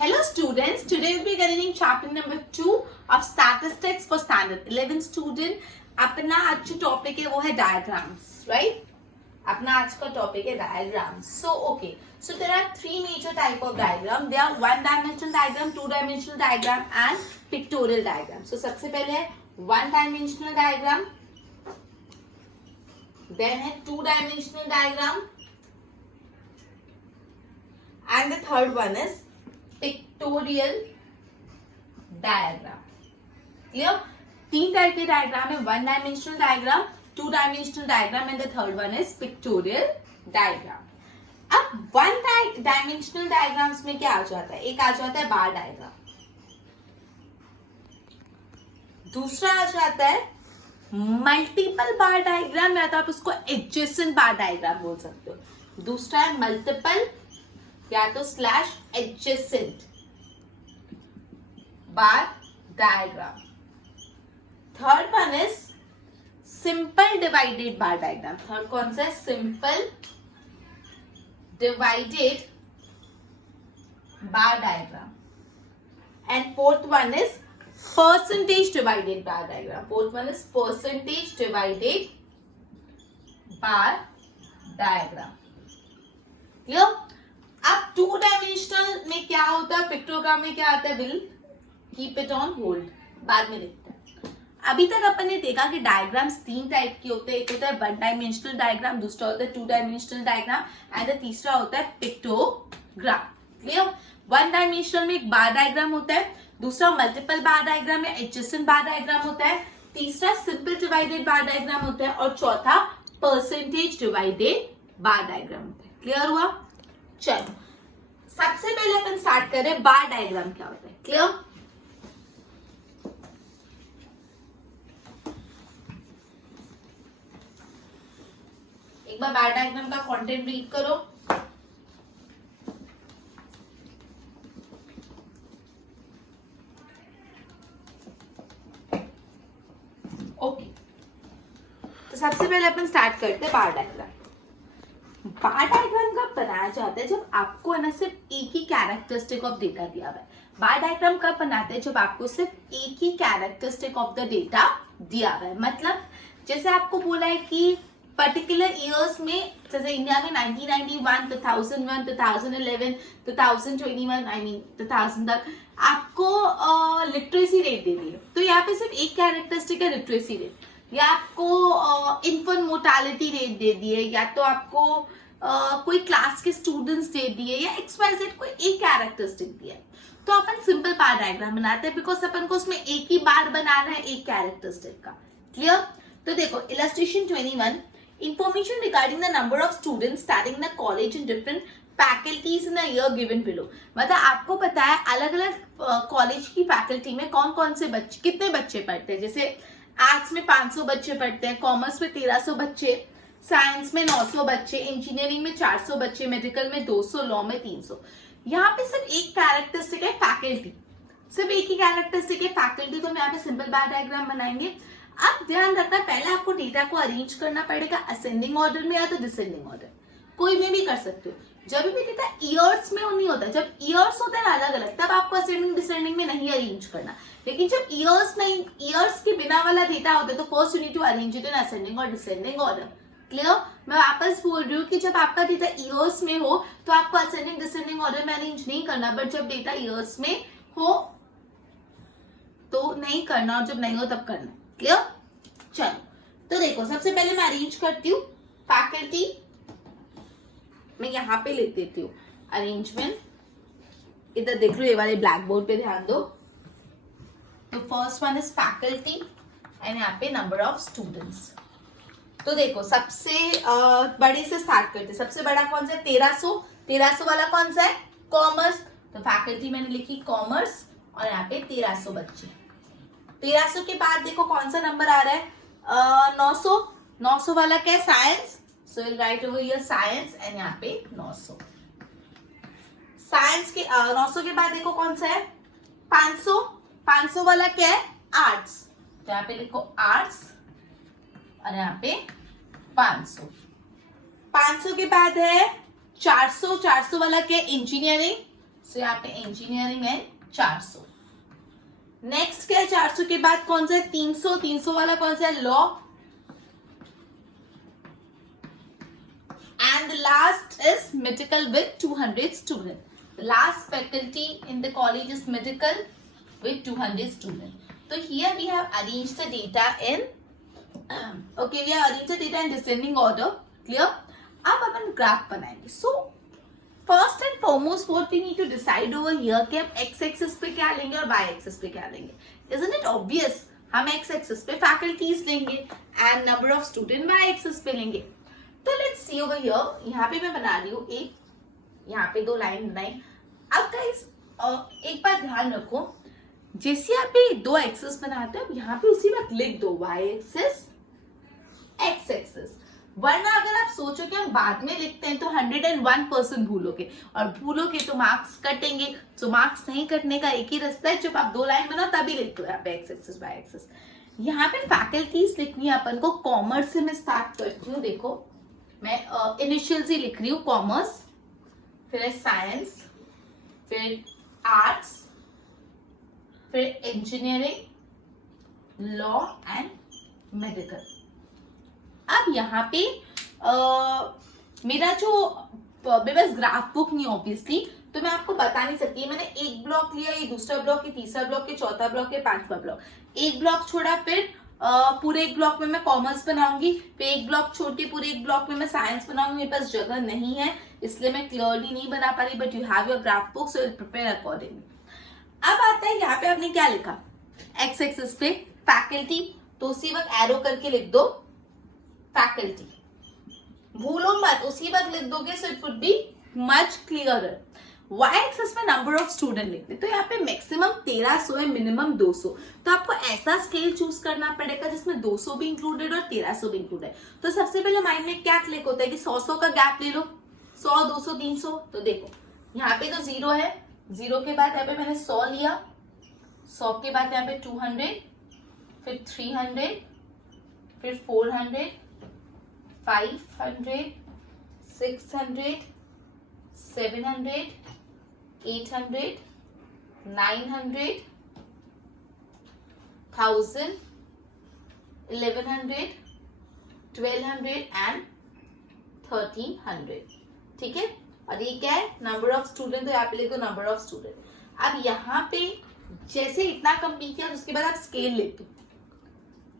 Hello students, today we'll be continuing chapter number 2 of statistics for standard 11 student. अपना आज जो topic है वो है diagrams, right? अपना आज का टॉपिक है diagrams. So okay, so there are three major type of diagram. There are one dimensional diagram, two dimensional diagram and pictorial diagram. So सबसे पहले है one dimensional diagram, then है two dimensional diagram, and the third one is pictorial diagram. Clear? तीन type के diagram है, one dimensional diagram, two dimensional diagram and the third one is pictorial diagram. अब one dimensional diagrams में क्या आ जाता है? एक आ जाता है बार डायग्राम, दूसरा आ जाता है मल्टीपल बार डायग्राम, या तो आप उसको एडजेसेंट बार डायग्राम बोल सकते हो. दूसरा है मल्टीपल या तो slash adjacent bar diagram. Third one is simple divided bar diagram. Third कौन सा है? Simple divided bar diagram. And fourth one is percentage divided bar diagram. Fourth one is percentage divided bar diagram. Clear? अब two dimensional में क्या होता है, pictogram में क्या आता है, will keep it on hold, बाद में देखते हैं. अभी तक अपन ने देखा कि डायग्राम्स तीन टाइप के होते हैं. एक होता है वन डायमेंशनल डायग्राम, दूसरा होता है टू डायमेंशनल डायग्राम एंड तीसरा होता है पिक्टोग्राम. क्लियर? वन डायमेंशनल में एक बार डायग्राम होता है, दूसरा मल्टीपल बार डायग्राम या एडजेसेंट बार डायग्राम होता है, तीसरा सिंपल डिवाइडेड बार डायग्राम होता है और चौथा परसेंटेज डिवाइडेड बार डायग्राम होता है. क्लियर हुआ? चलो सबसे पहले अपन स्टार्ट करें बार डायग्राम क्या होता है. क्लियर? एक बार बार डायग्राम का कंटेंट रीड करो. ओके, तो सबसे पहले अपन स्टार्ट करते हैं बार डायग्राम. बार डायग्राम कब बनाया जाता है? जब आपको है ना सिर्फ एक ही कैरेक्टरिस्टिक ऑफ डेटा दिया हुआ है. बार डायग्राम कब बनाते हैं? जब आपको सिर्फ एक ही कैरेक्टरिस्टिक ऑफ द डेटा दिया हुआ है. मतलब जैसे आपको बोला है कि पर्टिकुलर ईयर्स में, जैसे इंडिया में 1991, 2001, 2011, 2021, आई मीन 2000 तक आपको लिटरेसी रेट दे दी है. तो यहाँ पे सिर्फ एक कैरेक्टरिस्टिक है, लिटरेसी रेट, या आपको इन्फेंट मोर्टालिटी रेट दे दिए, या तो आपको कोई क्लास के स्टूडेंट्स दे दिए, या XYZ कोई एक कैरेक्टरिस्टिक दिया. तो अपन सिंपल बार डायग्राम बनाते हैं बिकॉज अपन को उसमें एक ही बार बनाना है एक कैरेक्टरिस्टिक का. क्लियर? तो देखो illustration 21, information regarding the number of students starting the college in different faculties in the year given below. मतलब आपको पता है अलग अलग कॉलेज की फैकल्टी में कौन कौन से बच्चे, कितने बच्चे पढ़ते हैं. जैसे आर्ट्स में 500 बच्चे पढ़ते हैं, कॉमर्स में 1300 बच्चे, साइंस में 900 बच्चे, इंजीनियरिंग में 400 बच्चे, मेडिकल में 200, लॉ में 300. यहाँ पे सिर्फ एक कैरेक्टरिस्टिक है फैकल्टी, सिर्फ एक ही कैरेक्टरिस्टिक है फैकल्टी. तो हम यहाँ पे सिंपल बार डायग्राम बनाएंगे. अब ध्यान रखना, पहले आपको डेटा को अरेंज करना पड़ेगा असेंडिंग ऑर्डर में या तो डिसेंडिंग ऑर्डर, कोई में भी कर सकते हो. जब भी डेटा ईयर्स में नहीं होता, जब ईयर्स होते हैं अलग अलग, तब आपको असेंडिंग डिसेंडिंग में नहीं अरेंज करना. लेकिन जब ईयर्स नहीं, ईयर्स के बिना वाला डेटा होता है तो first you need to arrange it in ascending और डिसेंडिंग ऑर्डर. क्लियर? मैं वापस बोल रही हूँ कि जब आपका डेटा ईयर्स में हो तो आपको असेंडिंग डिसेंडिंग ऑर्डर में अरेंज नहीं करना, बट जब डेटा ईयर्स में हो तो नहीं करना, और जब नहीं हो तब करना. क्लियर? चलो तो देखो सबसे पहले मैं अरेंज करती हूँ फैकल्टी. मैं यहाँ पे लिख देती हूँ अरेंजमेंट. इधर देख लो, ये वाले ब्लैक बोर्ड पे ध्यान दो. तो first one is faculty and यहाँ पे नंबर ऑफ स्टूडेंट्स. तो देखो सबसे बड़े से स्टार्ट करते. सबसे बड़ा कौन सा है? 1300. 1300 वाला कौन सा है? कॉमर्स. तो फैकल्टी मैंने लिखी कॉमर्स और यहाँ पे 1300 बच्चे. 1300 के बाद देखो कौन सा नंबर आ रहा है? 900. 900 वाला क्या है? Science. So will write over here science and यहाँ पे 900. साइंस के 900 के बाद देखो कौन सा है? 500. 500 वाला क्या है? आर्ट्स. तो यहाँ पे लिखो आर्ट्स और यहाँ पे 500. 500 के बाद है 400. 400 वाला क्या है? इंजीनियरिंग. सो यहाँ पे इंजीनियरिंग है 400. नेक्स्ट क्या है 400 के बाद कौन सा है 300. 300 वाला कौन सा है law. And the last is medical with 200 students. The last faculty in the college is medical with 200 students. So here we have arranged the data in okay, we have arranged the data in descending order. Clear? अब अपन graph बनाएंगे. So first and foremost what we need to decide over here कि हम x axis पे क्या लेंगे और y axis पे क्या लेंगे. Isn't it obvious? हम x axis पे faculties लेंगे and number of student y axis पे लेंगे. तो लेट्स सी ओवर हियर. यहाँ पे मैं बना रही हूँ एक, यहाँ पे 2 लाइन बनाई. अब गाइस एक बात ध्यान रखो, जैसे आप 2 एक्सेस बनाते हो यहाँ पे उसी वक्त लिख दो y एक्सेस x एक्सेस. वरना अगर आप सोचो कि हम बाद में लिखते हैं तो 101% भूलोगे और भूलोगे तो मार्क्स कटेंगे. तो मार्क्स नहीं कटने का एक ही रास्ता है, जब आप 2 लाइन बनाओ तभी लिख दो यहाँ पे x एक्सेस y एक्सेस. यहाँ पे फैकल्टीज लिखनी है अपन को. कॉमर्स से मैं स्टार्ट करती हूँ. देखो मैं इनिशियल से लिख रही हूँ कॉमर्स, फिर साइंस, फिर आर्ट्स, फिर इंजीनियरिंग, लॉ एंड मेडिकल. अब यहाँ पे मेरा जो मेरे पास ग्राफ बुक नहीं ऑब्वियसली, तो मैं आपको बता नहीं सकती. मैंने एक ब्लॉक लिया, ये दूसरा ब्लॉक, ये तीसरा ब्लॉक, ये चौथा ब्लॉक, ये 5वां ब्लॉक. एक ब्लॉक छोड़ा, फिर पूरे एक ब्लॉक में मैं कॉमर्स बनाऊंगी, फिर एक ब्लॉक छोड़ के पूरे एक ब्लॉक में मैं साइंस बनाऊंगी. मेरे पास जगह नहीं है इसलिए मैं क्लियरली नहीं बना पा रही, but you have your graph book so prepare accordingly. अब आता है यहाँ पे आपने क्या लिखा एक्स एक्सिस पे फैकल्टी, तो उसी वक्त एरो करके लिख दो फैकल्टी. भूलो मत, उसी वक्त लिख दोगे so it would be much clearer. y axis में नंबर ऑफ स्टूडेंट लिखते, तो यहाँ पे मैक्सिमम 1300 है, मिनिमम 200. तो आपको ऐसा स्केल चूज करना पड़ेगा जिसमें 200 भी इंक्लूडेड और 1300 भी इंक्लूडेड. तो सबसे पहले माइंड में क्या क्लिक होता है कि 100 का गैप ले लो, 100, 200, 300. तो देखो यहाँ पे तो 0 है, 0 के बाद यहाँ पे मैंने 100 लिया, 100 के बाद यहाँ पे 200, फिर 300, फिर 400, 500, 600, 700, 800, 900, 1000, 1100, 1200 एंड 1300. ठीक है. और ये क्या है नंबर ऑफ स्टूडेंट, तो यहाँ पे लिख दो नंबर ऑफ स्टूडेंट. अब यहाँ पे जैसे इतना कंप्लीट किया उसके बाद आप स्केल ले दो.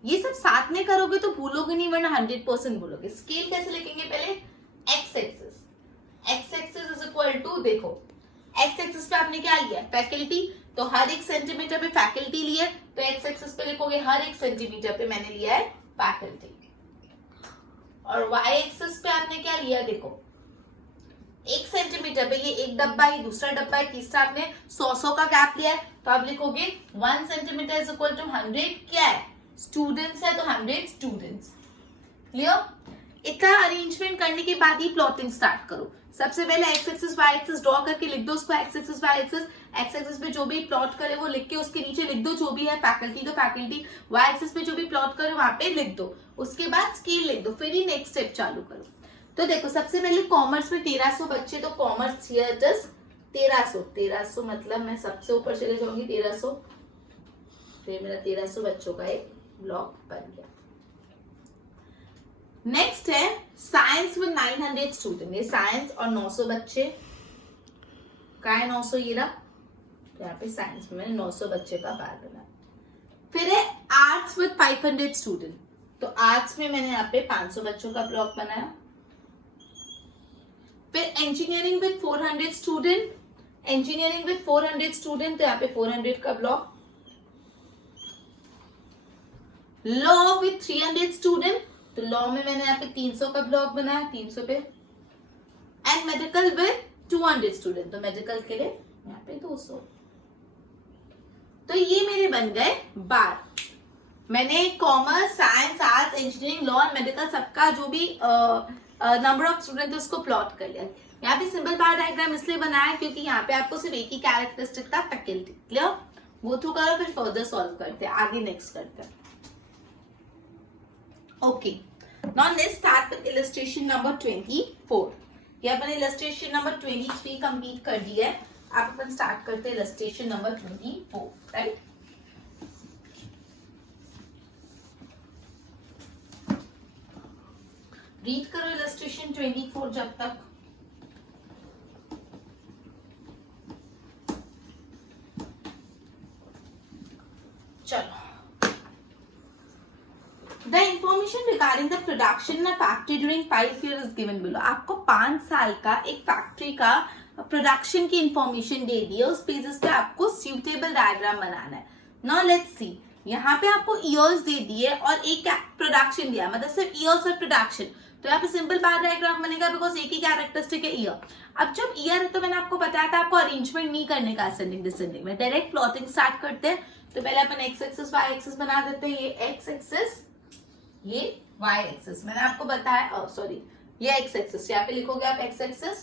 ये सब साथ में करोगे तो भूलोगे नहीं, वरना 100% भूलोगे. स्केल कैसे लिखेंगे, पहले x axis. X axis is equal to, देखो एक्स एक्सिस पे आपने क्या लिया फैकल्टी, तो हर 1 सेंटीमीटर पे फैकल्टी लिया, तो एक्स एक्सिस पे लिखोगे हर 1 सेंटीमीटर पे मैंने लिया है फैकल्टी. और वाई एक्सिस पे आपने क्या लिया, देखो 1 सेंटीमीटर पे ये एक डब्बा है, दूसरा डब्बा है, तीसरा आपने 100 का गैप लिया है, तो आप लिखोगे 1 सेंटीमीटर इज इक्वल टू 100 क्या है स्टूडेंट्स है, तो 100 स्टूडेंट्स. क्लियर. इतना अरेंजमेंट करने के बाद ही प्लॉटिंग स्टार्ट करो. सबसे पहले x axis y axis draw करके लिख दो उसको x axis y axis. X axis पे जो भी प्लॉट करे वो लिख के उसके नीचे लिख दो जो भी है फैकल्टी, तो फैकल्टी. वाई एक्सिस पे जो भी प्लॉट करे वहां पे लिख दो, उसके बाद स्केल लिख दो, फिर ही नेक्स्ट स्टेप चालू करो. तो देखो सबसे पहले कॉमर्स में 1300 बच्चे, तो कॉमर्स हियर इट इज 1300 मतलब मैं सबसे ऊपर चले जाऊंगी 1300, फिर मेरा 1300 बच्चों का एक ब्लॉक बन गया. नेक्स्ट है साइंस विद 900 स्टूडेंट. ये साइंस और 900 बच्चे का है, 900 ये रहा, तो यहाँ पे साइंस में 900 बच्चे का बार बना. फिर है आर्ट्स विद 500 स्टूडेंट, तो आर्ट्स में मैंने यहाँ पे 500 बच्चों का ब्लॉक बनाया. फिर engineering with 400 student, engineering with 400 student, तो यहाँ पे 400 का ब्लॉक. लॉ विद 300 स्टूडेंट, तो लॉ में मैंने यहाँ पे 300 का ब्लॉक बनाया, 300 पे. एंड मेडिकल विद 200 स्टूडेंट, तो मेडिकल के लिए यहाँ पे 200. तो ये मेरे बन गए बार. मैंने commerce, science, arts, engineering, law and medical सबका जो भी नंबर ऑफ स्टूडेंट है उसको प्लॉट कर लिया. यहाँ पे सिंपल बार डायग्राम इसलिए बनाया क्योंकि यहाँ पे आपको सिर्फ एक ही कैरेक्टरिस्टिक था फैकल्टी. क्लियर. गो थ्रू करो, फिर फर्दर सॉल्व करते हैं, आगे नेक्स्ट करते हैं. Okay, now let's start with illustration number 24. ये अपने इलस्ट्रेशन नंबर 23 कंप्लीट कर दिया है. आप अपन स्टार्ट करते हैं इलस्ट्रेशन नंबर 24, राइट? रीड करो इलस्ट्रेशन 24 जब तक। चलो, The information regarding the production in a factory during 5 years is given below. आपको 5 साल का एक फैक्ट्री का प्रोडक्शन की इंफॉर्मेशन दे दी है, उस बेसिस पे आपको सुटेबल डायग्राम बनाना है। नाउ लेट्स सी, यहाँ पे आपको ईयर्स दे दिए और एक प्रोडक्शन दिया, मतलब सिर्फ ईयर्स और प्रोडक्शन, तो यहाँ पे सिंपल बार डायग्राम बनेगा बिकॉज एक ही कैरेक्टरिस्टिक है ईयर। अब जब ईयर है तो मैंने आपको बताया था आपको अरेंजमेंट नहीं करने का असेंडिंग डिसेंडिंग में, डायरेक्ट प्लॉटिंग स्टार्ट करते हैं। तो पहले अपन एक्स एक्सिस वाई एक्सिस बना देते हैं, ये एक्स एक्सिस ये y एक्सिस, मैंने आपको बताया, सॉरी ये x एक्सिस, यहाँ पे लिखोगे आप x एक्सिस,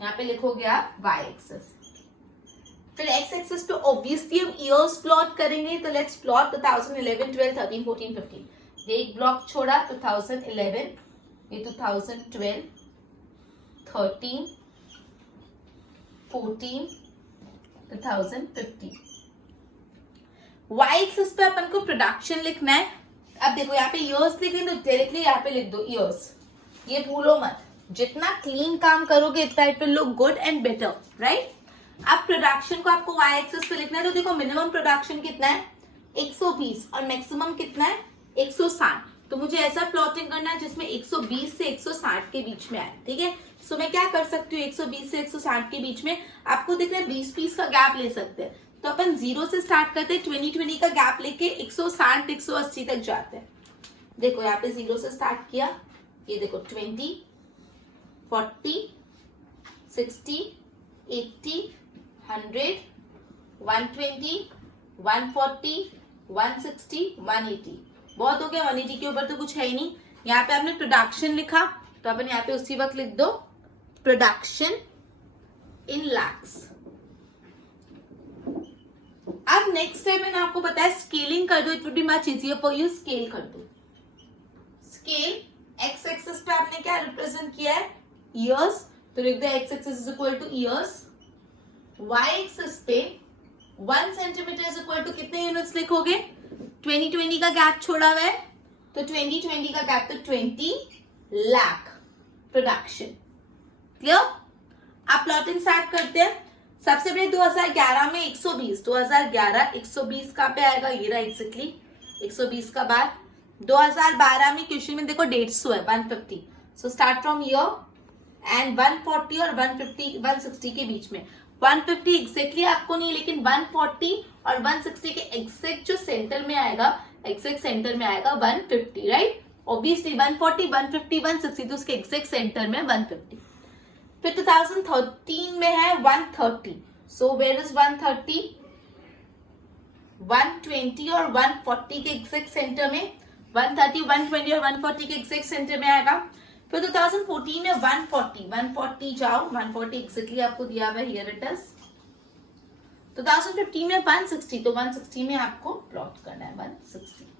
यहाँ पे लिखोगे आप y एक्सिस। फिर x एक्सिस पे ऑब्वियसली हम ईयर्स प्लॉट करेंगे, तो लेट्स प्लॉट 2011, 12, 13, 14, 15। ये एक ब्लॉक छोड़ा 2011, ये 2012, 13, 14, 2015। y एक्सिस पे अपन को प्रोडक्शन लिखना है। अब देखो यहाँ पे ईयर्स लिखेंगे तो डायरेक्टली यहाँ पे लिख दो ईयर्स, ये भूलो मत, जितना क्लीन काम करोगे इतना it will look good and better, right? अब प्रोडक्शन को आपको y एक्सिस पे लिखना है, तो देखो मिनिमम प्रोडक्शन कितना है 120 और मैक्सिमम कितना है 160, तो मुझे ऐसा प्लॉटिंग करना है जिसमें 120 से 160 के बीच में आए, ठीक है? सो मैं क्या कर सकती हूँ, 120 से 160 के बीच में आपको दिख रहा है 20 का गैप ले सकते हैं, तो अपन 0 से स्टार्ट करते हैं, 20 का गैप लेके 160 180 तक जाते हैं। देखो यहाँ पे 0 से स्टार्ट किया, ये देखो 20, 40, 60, 80, 100, 120, 140, 160, 180, बहुत हो गया। 180 के ऊपर तो कुछ है ही नहीं। यहाँ पे आपने प्रोडक्शन लिखा, तो अपन यहाँ पे उसी वक्त लिख दो प्रोडक्शन इन लैक्स। अब नेक्स्ट स्टेप मैंने आपको बताया स्केलिंग कर दो, it would be much easier for you, scale कर दो। स्केल एक्स एक्सिस पे आपने क्या रिप्रेजेंट किया है ईयर्स, तो लिख दो x axis is equal to years. Y axis पे 1 सेंटीमीटर इज इक्वल टू कितने यूनिट्स लिखोगे, 20 का गैप छोड़ा हुआ है, तो 20 का गैप, तो 20 लाख प्रोडक्शन। क्लियर? आप प्लॉटिंग स्टार्ट करते हैं। सबसे पहले 2011 में 120, 2011 120 कहाँ पे आएगा, ये रहा एग्जैक्टली 120 का बार। 2012 में क्वेश्चन में देखो 150 है, 150, so start from year and 140 और 150 160 के बीच में। 150 एग्जैक्टली आपको नहीं, लेकिन 140 और 160 के एग्जैक्ट जो सेंटर में आएगा, एग्जैक्ट सेंटर में आएगा 150, राइट? ऑब्वियसली 140, 150, 160, तो उसके एग्जैक्ट सेंटर में 150। फिर 2013 में है 130, सो वेयर इज 130, 120 और 140 के एग्जैक्ट सेंटर में, 130, 120 और 140 के एग्जैक्ट सेंटर में आएगा। फिर 2014 में 140 जाओ, 140 एग्जैक्टली आपको दिया हुआ है, हियर इट इज। 2015 में 160, तो 160 में आपको प्लॉट करना है 160।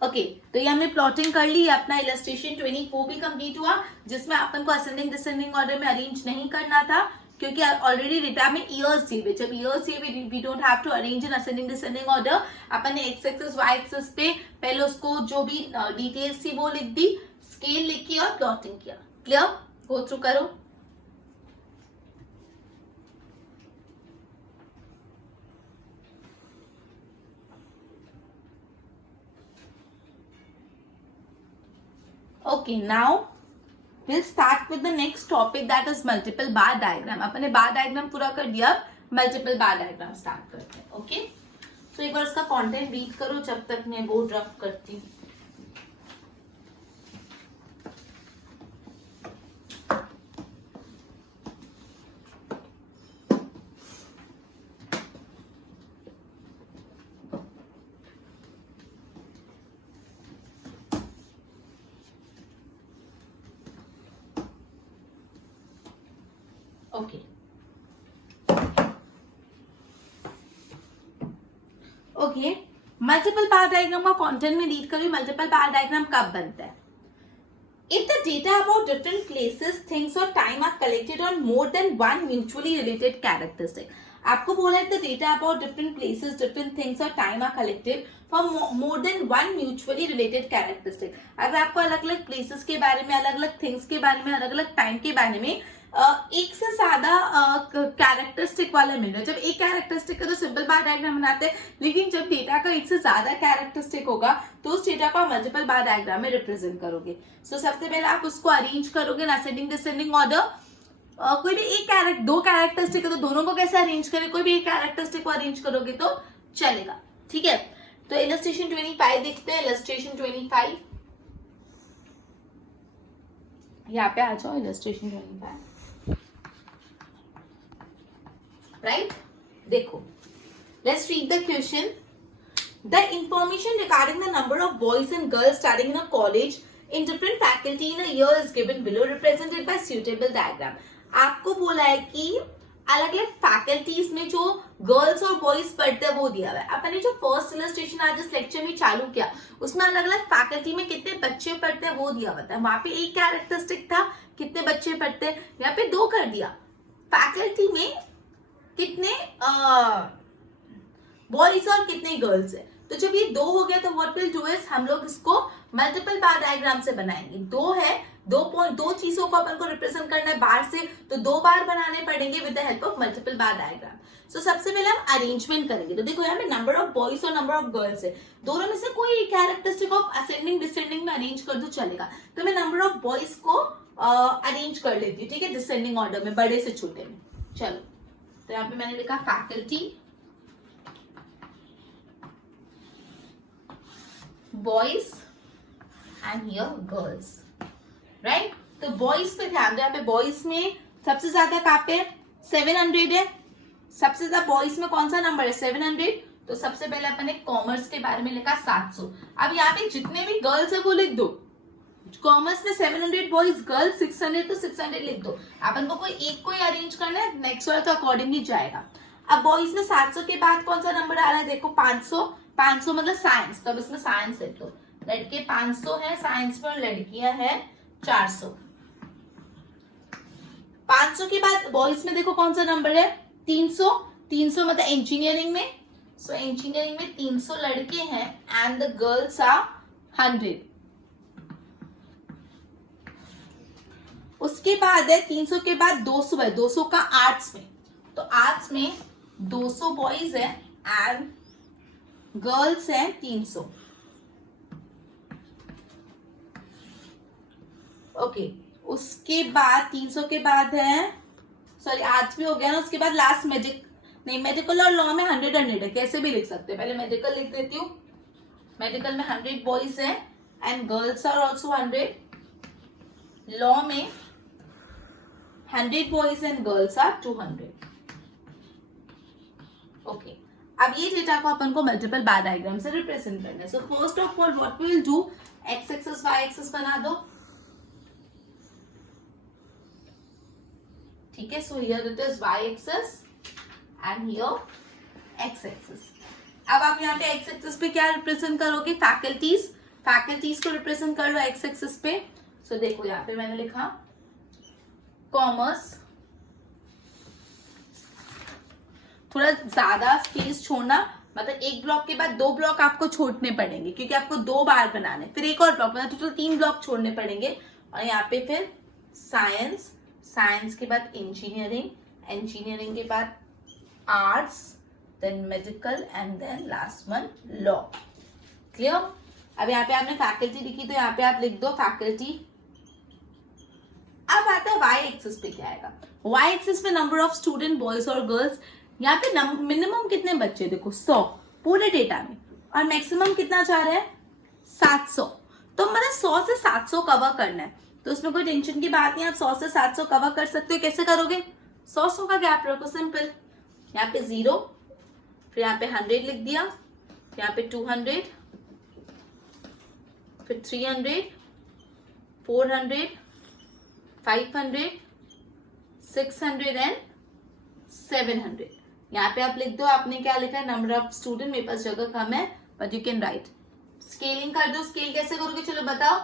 ओके, तो ये हमने प्लॉटिंग कर ली, अपना इलस्ट्रेशन 24 भी कंप्लीट हुआ, जिसमें अपन को असेंडिंग डिसेंडिंग ऑर्डर में अरेंज नहीं करना था, क्योंकि ऑलरेडी डेटा में ईयर्स दिए, जब ईयर्स दिए we don't have to arrange in ascending descending order. अपन ने एक्स एक्सिस वाई एक्सिस पे पहले उसको जो भी डिटेल्स थी वो लिख दी, स्केल लिखी और प्लॉटिंग किया। क्लियर? गो थ्रू करो। Okay, now we'll start with the next topic, that is multiple bar diagram. अपने bar diagram पूरा कर दिया, multiple bar diagram start करते हैं। Okay, so एक बार उसका content read करो जब तक मैं वो ड्राफ्ट करती हूँ। Okay okay, multiple power diagram का कंटेंट में रीड करिए। मल्टीपल पावर डायग्राम कब बनता है? If the data about different places, things or time are collected on more than one mutually related characteristic. आपको बोला है the data about different places, different things or time are collected from more than one mutually related characteristic. अगर आपको अलग अलग places के बारे में, अलग अलग things के बारे में, अलग अलग time के बारे में एक से ज्यादा कैरेक्टरिस्टिक वाला मिल रहा है. जब एक कैरेक्टरिस्टिक का तो सिंपल बार डायग्राम बनाते हैं, लेकिन जब डेटा का एक से ज्यादा कैरेक्टरिस्टिक होगा तो उस डेटा को आप मल्टीपल बार डायग्राम में रिप्रेजेंट करोगे. सो सबसे पहले आप उसको अरेंज करोगे इन असेंडिंग डिसेंडिंग ऑर्डर. कोई भी एक दो कैरेक्टरिस्टिक है तो दोनों को कैसे अरेंज करें, कोई भी एक कैरेक्टरिस्टिक को अरेंज करोगे तो चलेगा. ठीक है, तो इलस्ट्रेशन 25 देखते हैं. इलस्ट्रेशन 25 यहाँ पे आ जाओ. Illustration 25 right. देखो, let's read the question. The information regarding the number of boys and girls studying in a college in different faculty in a year is given below, represented by suitable diagram. आपको बोला है कि अलग अलग faculties में जो girls और boys पढ़ते हैं वो दिया हुआ है. अपने जो फर्स्ट इलस्ट्रेशन आज इस लेक्चर में चालू किया उसमें अलग अलग फैकल्टी में कितने बच्चे पढ़ते हैं वो दिया हुआ था. वहां पे एक कैरेक्टरिस्टिक था कितने बच्चे पढ़ते हैं, यहाँ पे 2 कर दिया. फैकल्टी में कितने बॉयज और कितने गर्ल्स है. तो जब ये 2 हो गया तो व्हाट विल डू इज हम लोग इसको मल्टीपल बार डायग्राम से बनाएंगे. 2 है, 2 चीजों को अपन को रिप्रेजेंट करना है बार से, तो 2 बार बनाने पड़ेंगे with the help of multiple bar diagram. So सबसे पहले हम अरेंजमेंट करेंगे. तो देखो यहाँ पे नंबर ऑफ बॉयज और नंबर ऑफ गर्ल्स है, दोनों में से कोई कैरेक्टरिस्टिक ऑफ असेंडिंग डिसेंडिंग में अरेंज कर दो चलेगा. तो मैं नंबर ऑफ बॉयज को अरेंज कर लेती हूँ. ठीक है, डिसेंडिंग ऑर्डर में, बड़े से छोटे में. चलो, तो यहाँ पे मैंने लिखा faculty, boys and here girls. Right. तो बॉयज पे ध्यान दो. यहाँ पे बॉयज में सबसे ज्यादा कहाँ पे 700 है. सबसे ज्यादा बॉयज में कौन सा नंबर है 700. तो सबसे पहले अपन ने कॉमर्स के बारे में लिखा 700. अब यहाँ पे जितने भी गर्ल्स है वो लिख दो. कॉमर्स में 700 बॉयज, गर्ल्स 600 तो 600 लिख दो. अपन को कोई एक को ही अरेंज करना है, नेक्स्ट वाला तो अकॉर्डिंगली जाएगा. अब बॉयज में 700 के बाद कौन सा नंबर आ रहा है देखो 500. 500 मतलब साइंस, तो अब इसमें साइंस लिख दो. लड़के 500 है साइंस में और लड़कियां हैं 400. 500 के बाद बॉयज में देखो कौन सा नंबर है 300. 300 मतलब इंजीनियरिंग में. सो इंजीनियरिंग में 300 लड़के हैं एंड द गर्ल्स आर 100. उसके बाद है 300 के बाद 200 है. 200 का आर्ट्स में, तो आर्ट्स में 200 बॉयज है एंड गर्ल्स हैं 300. ओके, उसके बाद 300 के बाद है, सॉरी आर्ट्स भी हो गया ना. उसके बाद लास्ट मेडिकल और लॉ में 100 है, कैसे भी लिख सकते हैं. पहले मेडिकल लिख देती हूँ. मेडिकल में 100 बॉयज है and girls are also 100. Law में 100 boys and girls are 200. Okay, अब ये डेटा को अपन को मल्टीपल बार डायग्राम से रिप्रेजेंट करना है. So first of all what we will do, x axis y axis बना दो. ठीक है, so here it is y axis and here x axis. अब आप यहाँ पे एक्स एक्सिस पे क्या रिप्रेजेंट करोगे, फैकल्टीज. फैकल्टीज को रिप्रेजेंट कर लो एक्स एक्सिस पे. सो देखो यहाँ पे मैंने लिखा कॉमर्स. थोड़ा ज्यादा स्पेस छोड़ना, मतलब एक ब्लॉक के बाद 2 ब्लॉक आपको छोड़ने पड़ेंगे क्योंकि आपको 2 बार बनाने, फिर एक और ब्लॉक, मतलब टोटल 3 ब्लॉक छोड़ने पड़ेंगे. और यहाँ पे फिर साइंस, साइंस के बाद इंजीनियरिंग, इंजीनियरिंग के बाद arts, then medical and then last one law. Clear. अब यहाँ पे आपने फैकल्टी लिखी तो यहाँ पे आप लिख दो फैकल्टी. अब आता है वाई एक्सिस पे क्या आएगा. वाई एक्सिस पे नंबर ऑफ स्टूडेंट बॉयज और गर्ल्स. यहाँ पे मिनिमम कितने बच्चे देखो 100 पूरे डेटा में, और मैक्सिमम कितना जा रहा है 700. तो मतलब 100 से 700 कवर करना है, तो उसमें कोई टेंशन की बात नहीं. आप 100 से 700 कवर कर सकते हो. कैसे करोगे, 100 का गैप रखो, सिंपल. यहाँ पे 0, फिर यहाँ पे 100 लिख दिया, यहाँ पे 200, फिर 300, 400, 500, 600 एंड 700. यहाँ पे आप लिख दो. आपने क्या लिखा है, नंबर ऑफ स्टूडेंट. मेरे पास जगह कम है but you can write. Scaling कर दो. स्केल कैसे करोगे चलो बताओ.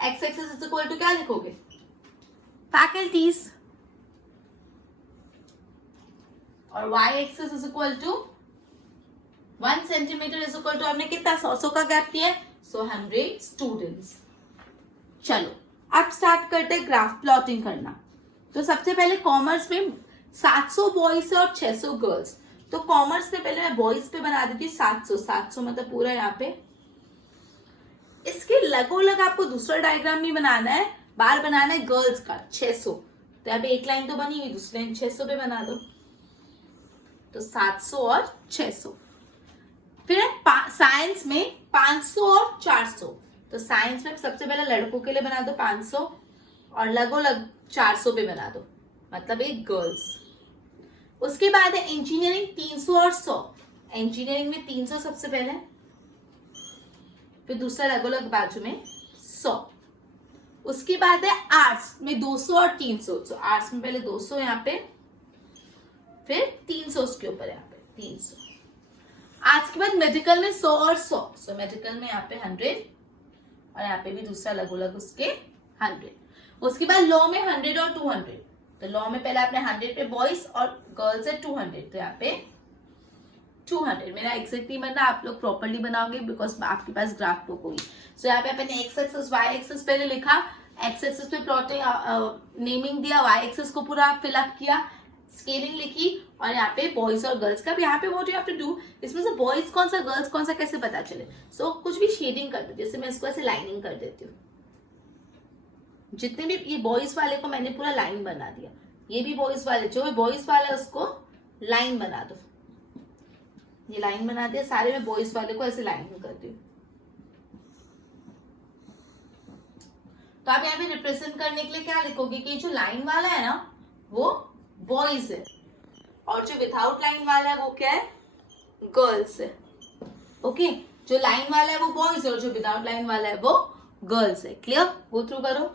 X axis is equal to क्या लिखोगे? फैकल्टीज, और y axis is equal to 1 centimetre is equal to आपने कितना 100 का गैप लिया है, सो 100 स्टूडेंट्स। चलो अब स्टार्ट करते हैं ग्राफ प्लॉटिंग करना। तो सबसे पहले कॉमर्स में 700 बॉयज और 600 गर्ल्स। तो कॉमर्स में पहले मैं बॉयज पे बना देती हूँ 700 मतलब पूरा यहाँ पे। इसके लगोलग आपको दूसरा डायग्राम नहीं बनाना है, बार बनाना है गर्ल्स का 600। तो यहाँ पे एक लाइन तो बनी हुई, दूसरी लाइन 600 पे बना दो। तो 700 और 600। फिर साइंस में 500 और 400। तो साइंस में सबसे पहले लड़कों के लिए बना दो 500 और लगोलग 400 पे बना दो, मतलब एक गर्ल्स। उसके बाद है इंजीनियरिंग 300 और 100। इंजीनियरिंग में 300 सबसे पहले, फिर दूसरा लगोलग बाजू में 100। उसके बाद है आर्ट्स में 200 और 300। तो आर्ट्स में पहले 200 यहाँ पे, फिर 300 उसके ऊपर यहाँ पे 300। आज के बाद मेडिकल में 100 और 100। सो मेडिकल में यहाँ पे 100 और यहाँ पे भी दूसरा लगोलग उसके 100। उसके बाद लॉ में 100 और 200। तो लॉ में पहले आपने 100 पे बॉयज और गर्ल्स है 200। तो यहाँ पे 200। मेरा एग्जैक्ट नहीं बनना, आप लोग प्रॉपर्ली बनाओगे बिकॉज आपके पास ग्राफ बुक होगी। सो यहाँ पे अपने एक्स एक्सेस वाई एक्सेस पहले लिखा, एक्स एक्सेस पे प्लॉटिंग नेमिंग दिया, वाई एक्सेस को पूरा फिलअप किया, स्केलिंग लिखी, और यहाँ पे बॉयज और गर्ल्स का भी यहाँ पे what you have to do, इसमें से बॉयज कौन सा गर्ल्स कौन सा कैसे पता चले। सो कुछ भी शेडिंग कर दो, जैसे मैं इसको ऐसे लाइनिंग कर देती हूँ। जितने भी ये बॉयज वाले को मैंने पूरा लाइन बना दिया, ये भी बॉयज वाले, जो बॉयज वाला है उसको लाइन बना दो। ये लाइन बना दिया, सारे में बॉयज वाले को ऐसे लाइनिंग करती हूँ। तो आप यहाँ पे रिप्रेजेंट करने के लिए क्या लिखोगे कि जो लाइन वाला है ना वो बॉयज है, और जो विदाउट लाइन वाला है वो क्या है, गर्ल्स है। ओके, जो लाइन वाला है वो बॉयज है और जो विदाउट लाइन वाला है वो गर्ल्स है। क्लियर? गो थ्रू करो।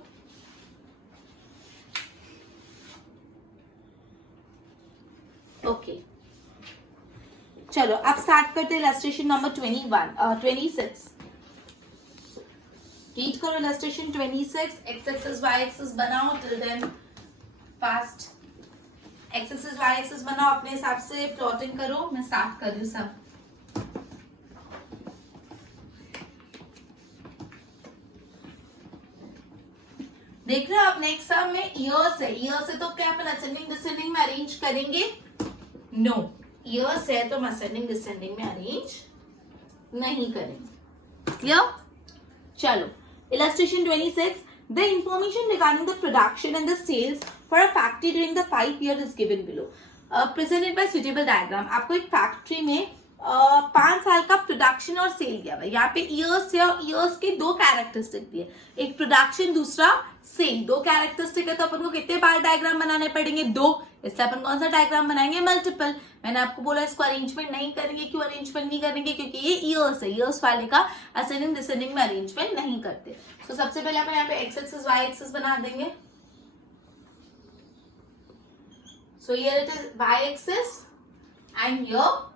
ओके चलो अब स्टार्ट करते हैं इलस्ट्रेशन नंबर 26। रीड करो illustration 26। X axis y axis बनाओ, till then fast. X axis y axis बनाओ, अपने हिसाब से प्लॉटिंग करो। मैं साफ कर दूं सब। देख रहे हो आप नेक्स्ट सम में ईयर्स है, ईयर्स है तो क्या अपन असेंडिंग डिसेंडिंग में अरेंज करेंगे? नो, ईयर्स है तो हम असेंडिंग डिसेंडिंग में अरेंज नहीं करेंगे। क्लियर? चलो illustration 26. The information regarding the production and the sales for a factory during the 5 years is given below. Presented by suitable diagram. आपको एक फैक्ट्री में 5 साल का प्रोडक्शन और सेल दिया हुआ है। यहाँ पे ईयर्स है और ईयर्स के दो कैरेक्टरिस्टिक दिए, एक प्रोडक्शन दूसरा सेल। दो कैरेक्टरिस्टिक है तो अपन को कितने बार डायग्राम बनाने पड़ेंगे? 2। इसलिए अपन कौन सा डायग्राम बनाएंगे? मल्टीपल। मैंने आपको बोला इसको अरेंजमेंट नहीं करेंगे। क्यों अरेंजमेंट नहीं करेंगे? क्योंकि ये ईयर्स है, ईयर्स वाले का असेंडिंग डिसेंडिंग में अरेंजमेंट नहीं करते। तो सबसे पहले अपन यहाँ पे एक्स एक्सिस वाई एक्सिस बना देंगे। So here it is y axis and your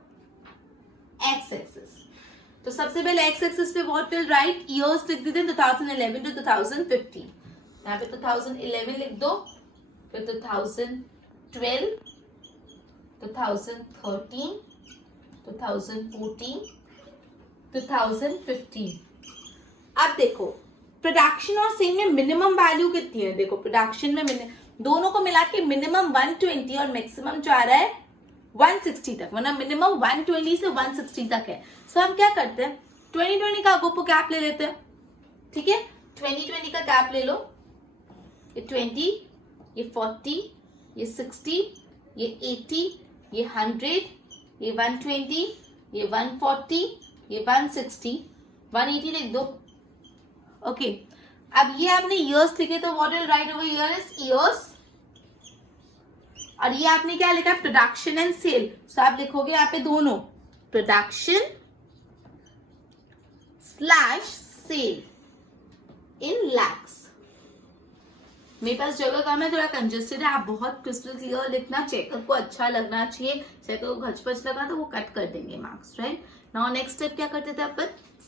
x axis. तो सबसे पहले एक्स एक्सिस पे व्हाट विल राइट? ईयर्स लिख देते हैं 2011 टू 2015। यहाँ पे 2011 लिख दो, फिर 2012, 2013, 2014, 2015। अब देखो प्रोडक्शन और सेल में मिनिमम वैल्यू कितनी है? देखो प्रोडक्शन में दोनों को मिला के मिनिमम 120 और मैक्सिमम जो आ रहा है 160 तक, मतलब मिनिमम 120 से 160 तक है। सो हम क्या करते हैं, 2020 का गोपो कैप ले लेते हैं। ठीक है, 2020 का कैप ले लो। ये 20, ये 40, ये 60, ये 80, ये 100, ये 120, ये 140, ये 160, 180 लिख दो। ओके, अब ये आपने ईयर्स लिखे तो what will right over here is years, और ये आपने क्या लिखा? Production and cell. सो आप लिखोगे यहाँ पे दोनों, प्रोडक्शन स्लैश सेल इन लैक्स। मेरे पास जगह कम है, थोड़ा कंजेस्टेड है, आप बहुत क्रिस्टल क्लियर लिखना, चेकर को अच्छा लगना चाहिए। चेकर को घचपच लगा तो वो कट कर देंगे marks, right? Now next step क्या करते थे अपन?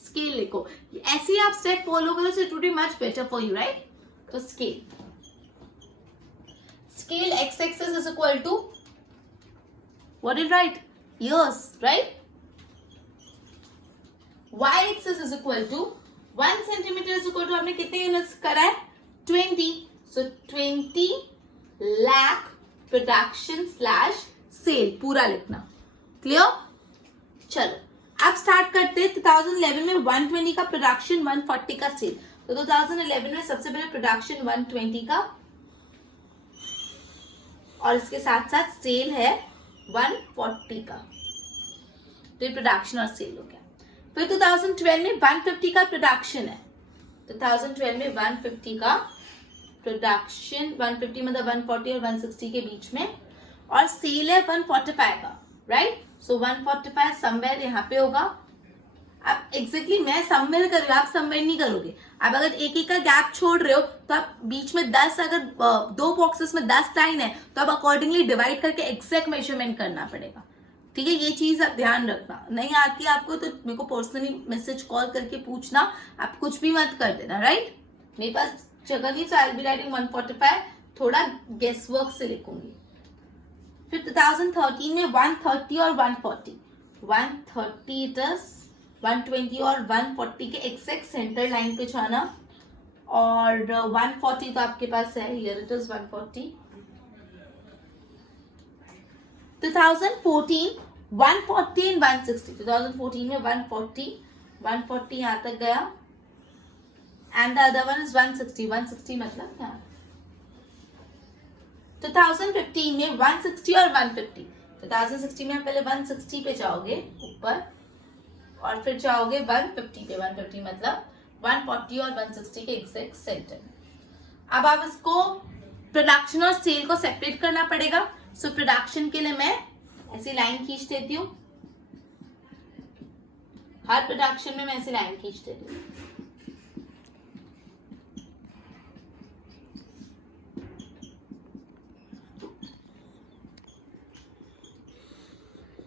स्केल लिखो, ऐसे ही आप स्टेप फॉलो करो, so it would be much better for you, right? तो scale x axis is equal to, what did I write? Years, right? Y axis is equal to 1 centimeter is equal to, आपने कितने units करा है? 20. So 20 lakh production slash sale, पूरा लिखना। Clear? चलो अब start करते हैं। 2011 में 120 का प्रोडक्शन, 140 का सेल। तो 2011 में सबसे पहले प्रोडक्शन 120 का और इसके साथ साथ सेल है 140 का। तो ये प्रोडक्शन और सेल हो गया। फिर 2012 में 150 का प्रोडक्शन है। 2012 में 150 का प्रोडक्शन, 150 मतलब 140 और 160 के बीच में, और सेल है 145 का, राइट? सो 145 समवेयर यहाँ पे होगा। अब एग्जैक्टली मैं समवेयर कर रही हूँ, आप समवेयर नहीं करोगे। अब अगर एक एक का गैप छोड़ रहे हो तो आप बीच में 10, अगर दो बॉक्सेस में 10 लाइन है तो आप अकॉर्डिंगली डिवाइड करके एग्जैक्ट मेजरमेंट करना पड़ेगा। ठीक है, ये चीज आप ध्यान रखना। नहीं आती आपको तो मेरे को पर्सनली मैसेज कॉल करके पूछना, आप कुछ भी मत कर देना, राइट? मेरे पास जगह नहीं, सो आई विल बी राइटिंग 145, थोड़ा गेस वर्क से लिखूंगी। फिर 2013 में 130 और 140, 130 इट इज 120 और 140 के एग्जैक्ट सेंटर लाइन पे जाना, और 140 तो आपके पास है, हियर इट इज 140। 2014 140 एंड 160, 2014 में 140 यहाँ तक गया, and the other one is 160 मतलब क्या? 2015 में 160 और 150, 2016 में पहले 160 पे जाओगे ऊपर और फिर जाओगे 150 पे, 150 मतलब 140 और 160 के एग्जैक्ट सेंटर। अब आप इसको प्रोडक्शन और सेल को सेपरेट करना पड़ेगा। सो प्रोडक्शन के लिए मैं ऐसी लाइन खींच देती हूँ, हर प्रोडक्शन में मैं ऐसी लाइन खींच देती हूँ।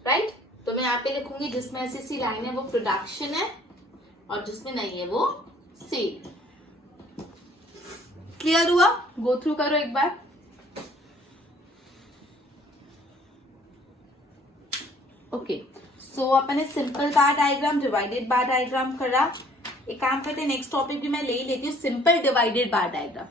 राइट? तो मैं यहाँ पे लिखूंगी जिसमें ऐसी लाइन है वो प्रोडक्शन है और जिसमें नहीं है वो सेल। क्लियर हुआ? गो थ्रू करो एक बार। ओके, सो अपन ने सिंपल बार डायग्राम, डिवाइडेड बार डायग्राम करा। एक काम करते हैं, नेक्स्ट टॉपिक भी मैं ले ही लेती हूँ, सिंपल डिवाइडेड बार डायग्राम।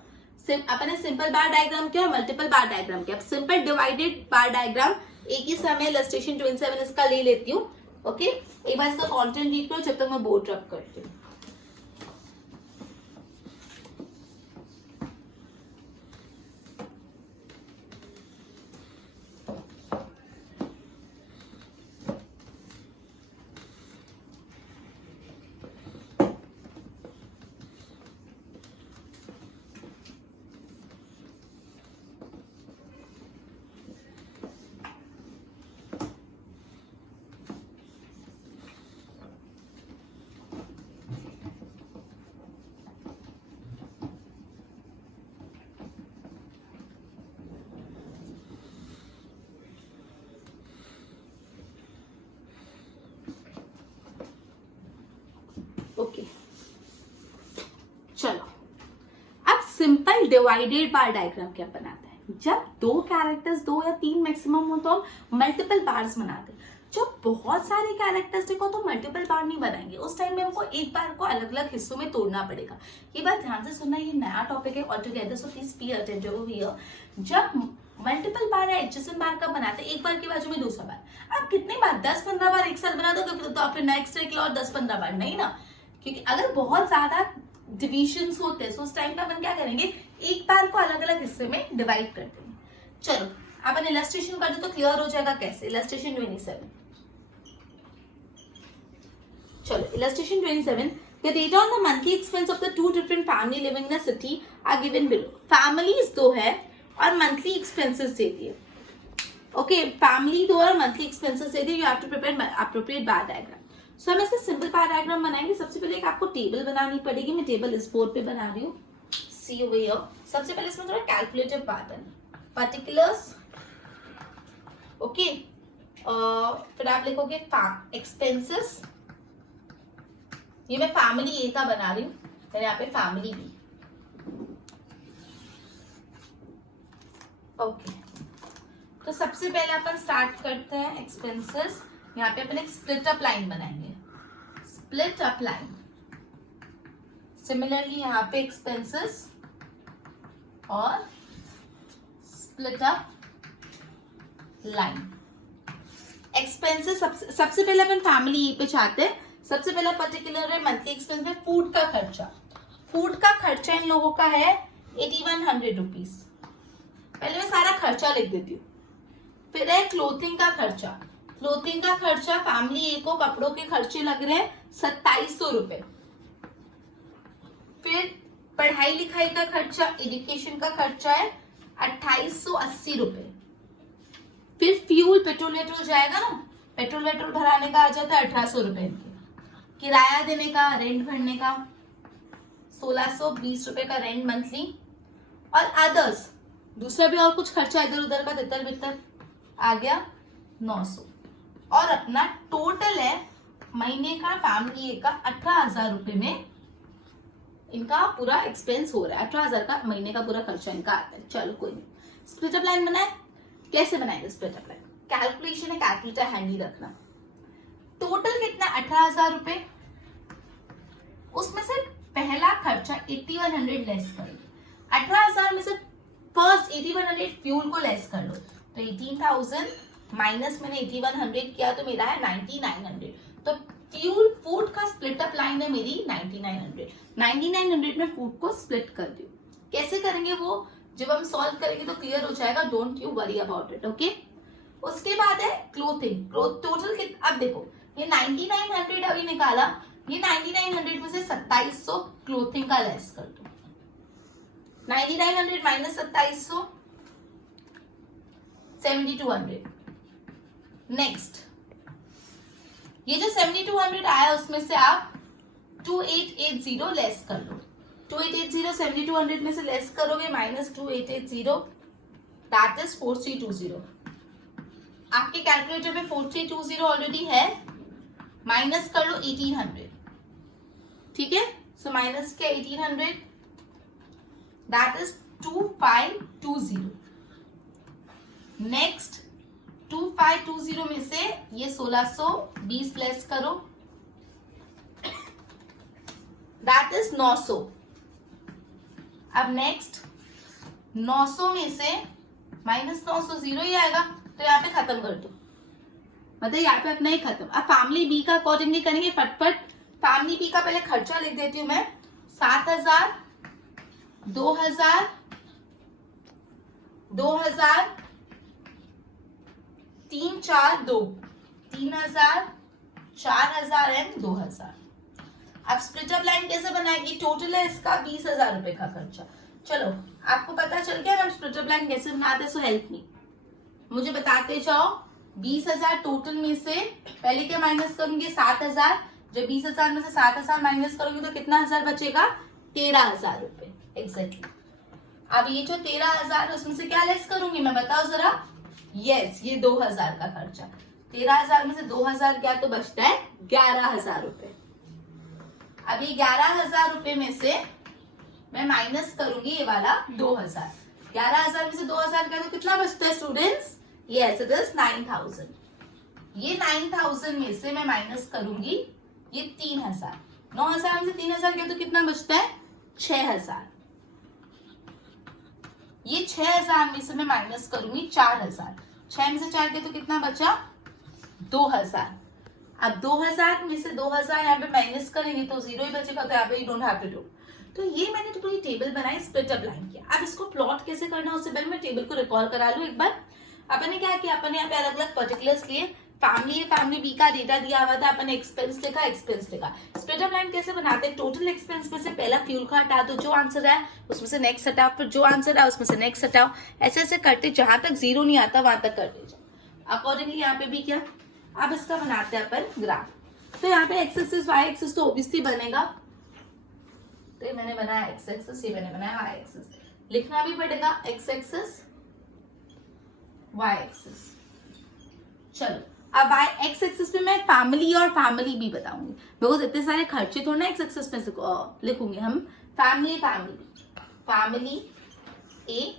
अपन ने सिंपल बार डायग्राम किया और मल्टीपल बार डायग्राम किया। अब सिंपल डिवाइडेड बार डायग्राम एक ही समय इलस्ट्रेशन 27 इसका ले लेती हूँ। ओके, एक बार इसका कंटेंट रीड करो जब तक मैं बोर्ड रब करती हूँ। ओके, चलो अब सिंपल डिवाइडेड बार डायग्राम क्या बनाते हैं? जब दो कैरेक्टर्स, 2 या 3 मैक्सिमम हो तो हम मल्टीपल बार्स बनाते हैं। जब बहुत सारे कैरेक्टर्स हो तो मल्टीपल बार नहीं बनाएंगे, उस टाइम में हमको एक बार को अलग अलग हिस्सों में तोड़ना पड़ेगा। ये बात ध्यान से सुनना, ये नया टॉपिक है all together, so please be attentive over here. जब मल्टीपल बार या एडजेसेंट बार कब बनाते हैं? एक बार के बाजू में दूसरा बार। आप कितनी बार, 10-15 बार एक साथ बना दोगे तो फिर नेक्स्ट के लिए और 10-15 बार नहीं ना, क्योंकि अगर बहुत ज्यादा डिविजन्स होते हैं तो उस टाइम पे अपन क्या करेंगे, एक बार को अलग अलग हिस्से में डिवाइड कर देंगे। चलो अपन इलस्ट्रेशन कर दो तो क्लियर हो जाएगा कैसे। इलस्ट्रेशन 27, चलो illustration 27, the data on the monthly expense of the two different family living in a city are given below. families 2 है और monthly expenses दे दिए। ओके, फैमिली 2 और monthly expenses दे दिए। you have to prepare appropriate bar diagram। सो हम ऐसे simple बार diagram बनाएंगे। सबसे पहले एक आपको टेबल बनानी पड़ेगी। मैं टेबल इस बोर्ड पे बना रही हूँ, सी ओवर हियर। सबसे पहले इसमें थोड़ा कैलकुलेटिव पार्ट है, पर्टिकुलर्स। ओके, फिर आप लिखोगे एक्सपेंसेस, ये मैं फैमिली ए का बना रही हूँ, मैंने यहाँ पे फैमिली बी। ओके, तो सबसे पहले अपन स्टार्ट करते हैं एक्सपेंसेस। यहाँ पे अपन एक स्प्लिट अप लाइन बनाएंगे, स्प्लिट अप लाइन। सिमिलरली यहाँ पे एक्सपेंसेस और स्प्लिट अप लाइन। एक्सपेंसेस सबसे पहले अपन फैमिली ए पे चाहते हैं। सबसे पहला पर्टिकुलर है मंथली एक्सपेंस में फूड का खर्चा। फूड का खर्चा इन लोगों का है 8100 रुपीज। पहले मैं सारा खर्चा लिख देती हूँ। फिर है क्लोथिंग का खर्चा। क्लोथिंग का खर्चा फैमिली ए को कपड़ों के खर्चे लग रहे हैं 2700 रुपए। फिर पढ़ाई लिखाई का खर्चा, एजुकेशन का खर्चा है 2880 रुपए। फिर फ्यूल, पेट्रोल वेट्रोल जाएगा ना, पेट्रोल वेट्रोल भराने का आ जाता है 1800 रुपए। किराया देने का, रेंट भरने का 1620 रुपए का रेंट मंथली। और अदर्स दूसरा भी और कुछ खर्चा इधर उधर का तितर बितर आ गया 900। और अपना टोटल है महीने का फैमिली ए का 18,000 रुपए में इनका पूरा एक्सपेंस हो रहा है। 18,000 का महीने का पूरा खर्चा इनका आता है। चलो कोई नहीं, स्प्लिट अप लाइन बनाए। कैसे बनाएंगे स्प्लिट अप लाइन? कैलकुलेशन है, कैलकुलेटर हैंडी रखना। टोटल कितना? 18,000 रुपए। उसमें से पहला खर्चा 8100 लेस कर लो। 18,000 में से फर्स्ट 8100 फ्यूल को लेस कर लो, तो 18,000 माइनस मैंने 8100 किया तो मेरा है 9900। तो फ्यूल फूड का स्प्लिट अप लाइन है मेरी 9900। 9900 में फूड को स्प्लिट कर दो। कैसे करेंगे वो जब हम सॉल्व करेंगे तो क्लियर हो जाएगा, don't you worry about it. Okay, उसके बाद है क्लोथिंग। टोटल कितना? अब देखो ये 9900 अभी निकाला, ये 9900 में से 2700 क्लोथिंग का लेस कर दो। 9900 माइनस 2700 7200। नेक्स्ट ये जो 7200 आया उसमें से आप 2880 लेस कर लो। 2880 7200 में से लेस करोगे माइनस 2880 दैट इज 4320। आपके कैलकुलेटर में 4320 ऑलरेडी है, माइनस कर लो 1800। ठीक है, सो माइनस के 1800 दैट इज 2520। नेक्स्ट 2520 में से ये 1620 लेस करो, दैट इज 900। अब नेक्स्ट 900 में से माइनस 900 जीरो ही आएगा, तो यहाँ पे खत्म कर दो, मतलब यहाँ पे अपना ही खत्म। अब फैमिली बी का अकॉर्डिंगली करेंगे फटफट। फैमिली बी का पहले खर्चा लिख देती हूँ मैं। 7,000, 2,000, 2,000, 3, 4, 2, 3,000, 4,000 एंड 2,000। अब स्प्लिट अप लाइन कैसे बनाएगी? टोटल है इसका 20,000 रुपए का खर्चा। चलो आपको पता चल गया हम स्प्लिट अप लाइन कैसे बनाते, सो हेल्प मी, मुझे बताते जाओ। 20,000 टोटल में से पहले क्या माइनस करूंगी? 7,000। जब 20,000 में से 7,000 माइनस करोगे तो कितना हजार बचेगा? 13,000 रुपए एग्जैक्टली। अब ये जो 13,000 है उसमें से क्या लेस करूंगी मैं, बताओ जरा। यस, ये 2,000 का खर्चा। 13,000 में से 2,000 क्या तो बचता है 11,000 रुपए। अभी 11,000 रुपए में से मैं माइनस करूंगी ये वाला 2,000। 11,000 में से 2,000 का तो कितना बचता है स्टूडेंट्स? Yes, it is 9,000। ये 9,000 में से मैं माइनस करूंगी ये 3,000। 9,000 में से 3,000 क्या तो कितना बचता है? 6,000। ये 6,000 में से मैं माइनस करूंगी 4,000। 6 में से 4 के तो कितना बचा? 2,000। अब 2,000 में से 2,000 यहाँ पे माइनस करेंगे तो जीरो ही बचेगा, तो यहाँ पे you don't have to do. तो ये मैंने तो पूरी टेबल बनाई, स्प्लिट अप लाइन किया। अब इसको प्लॉट कैसे करना है उससे पहले मैं टेबल को रिकॉल करा लूं एक बार। अपन ने क्या किया, अपन ने यहाँ पे अलग अलग पर्टिकुलर्स लिए। फैमिली बी का डेटा दिया हुआ था, अपन ने एक्सपेंस लिखा, एक्सपेंस लिखा। स्प्लिट अप लाइन कैसे बनाते हैं? टोटल एक्सपेंस में से पहला फ्यूल का हटा दो, जो आंसर है उसमें से नेक्स्ट हटाओ, फिर जो आंसर है उसमें से नेक्स्ट हटाओ। ऐसे ऐसे करते जहां तक जीरो नहीं आता वहां तक करते जाओ। अकॉर्डिंगली यहाँ पे भी किया। अब इसका बनाते हैं अपन ग्राफ। तो यहाँ पे एक्स एक्सिस वाई एक्सिस तो ऑब्वियसली बनेगा, तो ये मैंने बनाया एक्स एक्सिस, ये मैंने बनाया वाई एक्सिस। लिखना भी पड़ेगा एक्स एक्सिस वाई एक्सिस। चलो अब एक्स एक्सिस पे मैं फैमिली और फैमिली भी बताऊंगी, बिकॉज इतने सारे खर्चे थोड़ा ना एक्स एक्सिस पे लिखूंगे हम। Family family A,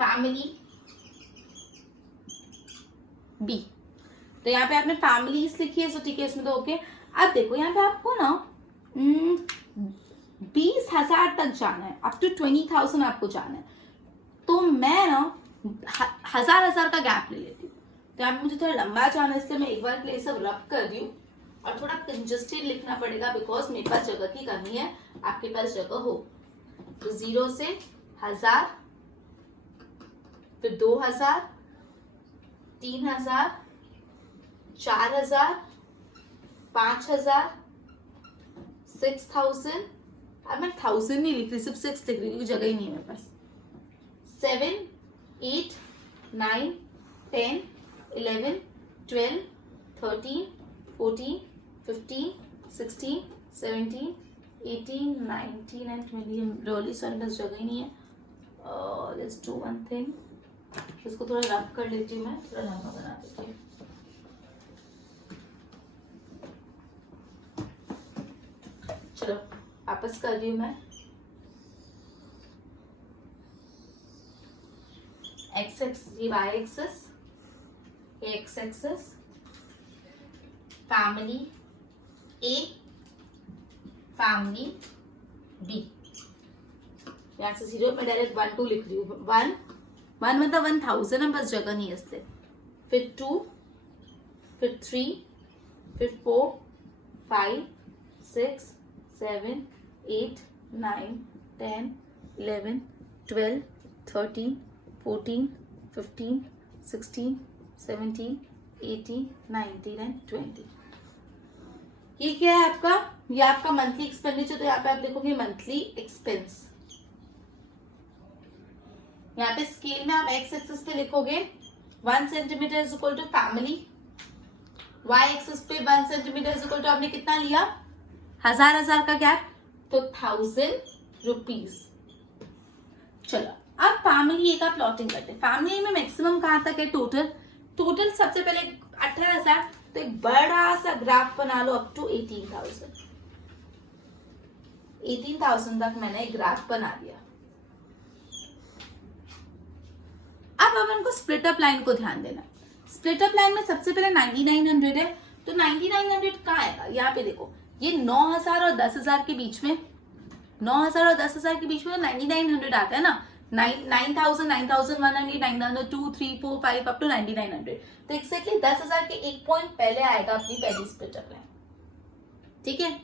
family B. तो यहाँ पे आपने फैमिलीज लिखी है, सो ठीक है, इसमें तो ओके। अब देखो यहाँ पे आपको ना 20,000 तक जाना है, अप टू 20,000 आपको जाना है। तो मैं ना 1,000 का गैप ले लेती हूँ। तो यहाँ पे मुझे थोड़ा लंबा जाना है, इसलिए मैं एक बार के लिए सब रब कर रही हूँ और थोड़ा कंजस्टेड लिखना पड़ेगा, बिकॉज मेरे पास जगह की कमी है, आपके पास जगह हो। तो 0 से 1,000, फिर 2,000, 3,000, 4,000, 5,000, 6,000। अब मैं 1,000 नहीं लिख रही, सिर्फ 6 लिख रही हूँ, जगह ही नहीं है मेरे पास। 7, 8, 9, 10, 11, 12, 13, 14, 15, 16, 17, 18, 19 and 20। रियली सॉरी, बस जगह ही नहीं है। लेट्स डू वन थिंग, इसको थोड़ा रब कर लेती हूँ, मैं थोड़ा लंबा बना देती हूँ। चलो वापस कर रही हूँ मैं। एक्स एक्स, ये y axis, x axis, family A, family B. यहाँ से 0 में डायरेक्ट 1 2 लिख रही हूँ। 1 मतलब 1,000 है, बस जगह नहीं है इसलिए। फिर 2, फिर 3, फिर 4, 5, 6, 7, 8, 9, 10, 11, 12, 13, 14, 15, 16, 17, 18, 19 and 20। ये क्या है आपका? ये आपका मंथली एक्सपेंडिचर। तो यहाँ पे आप लिखोगे मंथली एक्सपेंस। यहाँ पे स्केल में आप एक्स एक्सिस पे लिखोगे 1 centimetre is equal to family, y axis पे 1 सेंटीमीटर इज इक्वल टू आपने कितना लिया? 1,000 का गैप, तो 1,000 रुपीज। चलो अब फैमिली ए का प्लॉटिंग करते हैं। फैमिली में मैक्सिमम कहां तक है? टोटल सबसे पहले 18,000, तो एक बड़ा सा ग्राफ बना लो अप टू 18,000। 18,000 तक मैंने एक ग्राफ बना दिया। अब अपन को स्प्लिट अप लाइन को ध्यान देना। स्प्लिट अप लाइन में सबसे पहले 9900 है, तो 9900 कहाँ आएगा? यहाँ पे देखो, ये 9,000 और 10,000 के बीच में, 9,000 और 10,000 के बीच में 9900 आता है ना। 9,000, 9,100, 9,200, 3, 4, 5 अप टू 9900। तो एक्जैक्टली 10,000 के एक पॉइंट पहले आएगा अपनी पहली स्प्लिट अप लाइन। ठीक है,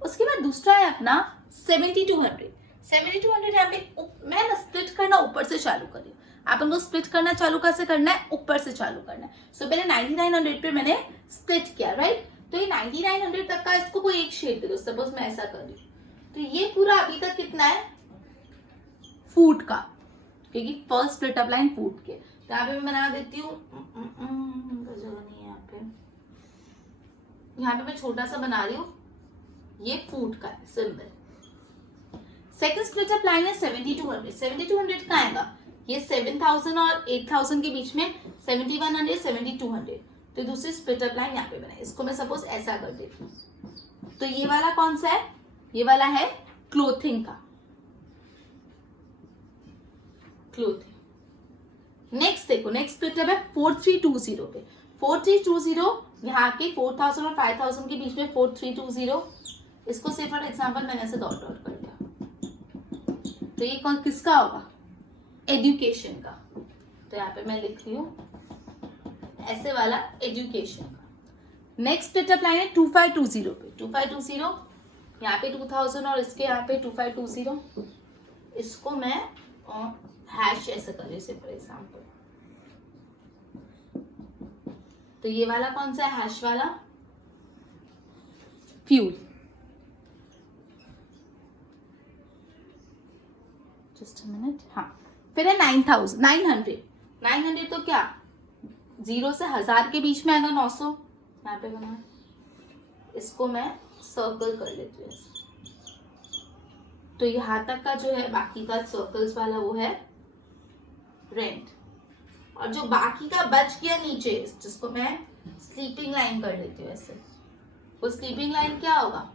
उसके बाद दूसरा है अपना 7200। 7200 यहाँ पे मैं ना स्प्लिट करना ऊपर से चालू कर रही हूँ। आप उनको स्प्लिट करना चालू कैसे करना है? ऊपर से चालू करना है। सो पहले 9900 पे मैंने स्प्लिट किया, राइट? तो ये 9900 तक का इसको कोई एक शेड दे दो। सपोज मैं ऐसा कर रही हूँ, तो ये पूरा अभी तक कितना है? फूट का, क्योंकि फर्स्ट स्प्लिट अप लाइन फूट के। तो यहाँ पे मैं बना देती हूँ, जगह नहीं है यहाँ पे। यहाँ पे मैं छोटा सा बना रही हूँ, ये फूट का है, simple. Second split up line है 7200। 7200 का आएगा, ये 7,000 और 8,000 के बीच में 7100, 7200। तो दूसरी स्प्लिट अप लाइन यहाँ पे बनाए। इसको मैं सपोज ऐसा कर देती हूँ। तो ये वाला कौन सा है? ये वाला है क्लोथिंग का, क्लोथिंग। नेक्स्ट देखो, नेक्स्ट स्प्लिट अप है 4320 पे। 4320 यहाँ के 4,000 और 5,000 के बीच में 4320। इसको से फॉर एग्जाम्पल मैंने ऐसे डॉट डॉट कर दिया। तो ये कौन किसका होगा? एजुकेशन का। तो यहाँ पे मैं लिख रही हूँ ऐसे वाला एजुकेशन का। नेक्स्ट स्प्लिट अप लाइन है 2520 पे। 2520 यहाँ पे 2,000 और इसके यहाँ पे 2520। इसको मैं हैश ऐसे कर रही हूँ फॉर एग्जाम्पल। तो ये वाला कौन सा है? हैश वाला फ्यूल। Just a minute. हाँ, फिर है 900। तो क्या 0 से 1000 के बीच में आएगा 900। यहाँ पे बना, इसको मैं सर्कल कर लेती हूँ। तो यहाँ तक का जो है बाकी का सर्कल्स वाला वो है रेंट। और जो बाकी का बच गया नीचे, जिसको मैं स्लीपिंग लाइन कर देती हूँ ऐसे, वो स्लीपिंग लाइन क्या होगा,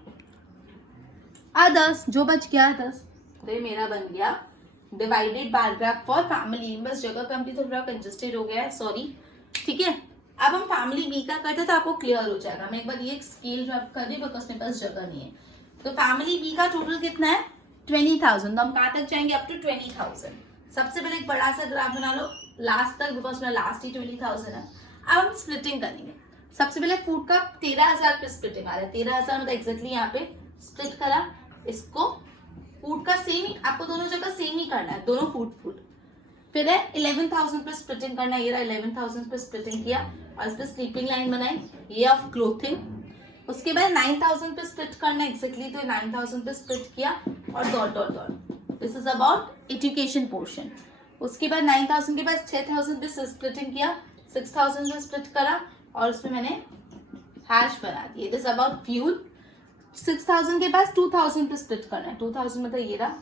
अदर्स, जो बच गया अदर्स। तो ये मेरा बन गया डिवाइडेड पैराग्राफ फॉर फैमिली। बस जगह कम थी तो थोड़ा कंजस्टेड हो गया है, सॉरी। ठीक है, अब हम फैमिली बी का करते तो आपको क्लियर हो जाएगा। मैं एक बार ये स्केल ड्रॉप कर रही हूँ बिकॉज मेरे पास जगह नहीं है। तो फैमिली बी का टोटल कितना है, 20,000। तो हम कहाँ तक जाएंगे, अप टू 20,000। सबसे पहले एक बड़ा सा ग्राफ बना लो लास्ट तक, बिकॉज मेरा लास्ट ही 20,000 है। अब हम स्प्लिटिंग करेंगे। सबसे पहले फूड का 13,000 पे स्प्लिटिंग आ रहा है। 13,000 मतलब एग्जैक्टली यहाँ पे स्प्लिट करा इसको। फूड का सेम ही आपको दोनों जगह सेम ही करना है, दोनों फूड। फिर है 11,000 पे स्प्लिटिंग करना है। ये रहा 11,000 पे स्प्लिटिंग किया और इस पे स्लीपिंग लाइन बनाई, ये ऑफ क्लोथिंग। उसके बाद 9,000 पे स्प्लिट करना है एग्जैक्टली, तो 9,000 पे स्प्लिट किया और dot. This is about education portion. उसके बाद 9,000 के बाद 6,000 पे स्प्लिटिंग किया, 6,000 पे स्प्लिट करा और उसमें मैंने हैश बना दिया। This about fuel. 6,000 के पास 2,000 पे स्प्लिट करना है। 2,000 मतलब ये रहा,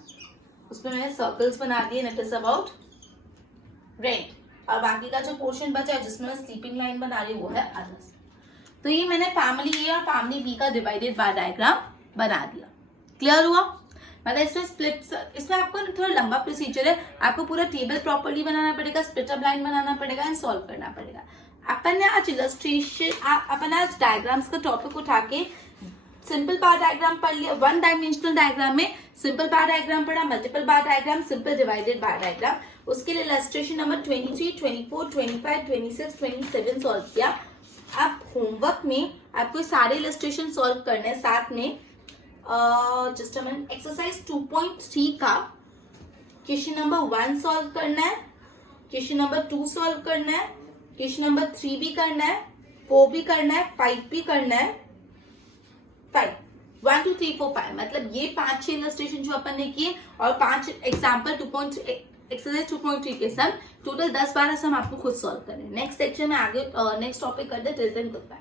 उसमें मैंने सर्कल्स बना दिए। It is about rent. और बाकी का जो पोर्शन बचा है जिसमें मैं स्लीपिंग लाइन बना रही हूँ वो है अदर्स। तो ये मैंने फैमिली ए और फैमिली बी का डिवाइडेड बाय डायग्राम बना दिया। क्लियर हुआ? मतलब इसमें स्प्लिट, इसमें आपको थोड़ा लंबा प्रोसीजर है। आपको पूरा टेबल प्रॉपर्ली बनाना पड़ेगा, स्प्लिट अप लाइन बनाना पड़ेगा एंड सॉल्व करना पड़ेगा। अपन ने आज इलस्ट्रेशन, अपन आज डायग्राम्स का टॉपिक उठा के सिंपल बार डायग्राम पढ़ लिया। वन डायमेंशनल डायग्राम में सिंपल बार डायग्राम पढ़ा, multiple bar diagram, simple divided बार डायग्राम। उसके लिए इलस्ट्रेशन नंबर 23, 24, 25, 26, 27 सॉल्व किया। अब होमवर्क में आपको सारे इलस्ट्रेशन सॉल्व करने हैं। साथ में जस्ट अ मिनट, एक्सरसाइज 2.3 का क्वेश्चन नंबर 1 सॉल्व करना है, क्वेश्चन नंबर 2 सॉल्व करना है, क्वेश्चन नंबर 3 भी करना है, 4 भी करना है, 5 भी करना है। 5 1 2 3 4 5 मतलब ये 5-6 इलस्ट्रेशन जो अपन ने किए और 5 एग्जाम्पल एक्सरसाइज 2.3 के सम टोटल 10-12 सम आपको खुद सॉल्व करने। नेक्स्ट सेक्शन में आगे नेक्स्ट टॉपिक करते हैं। Till then good bye.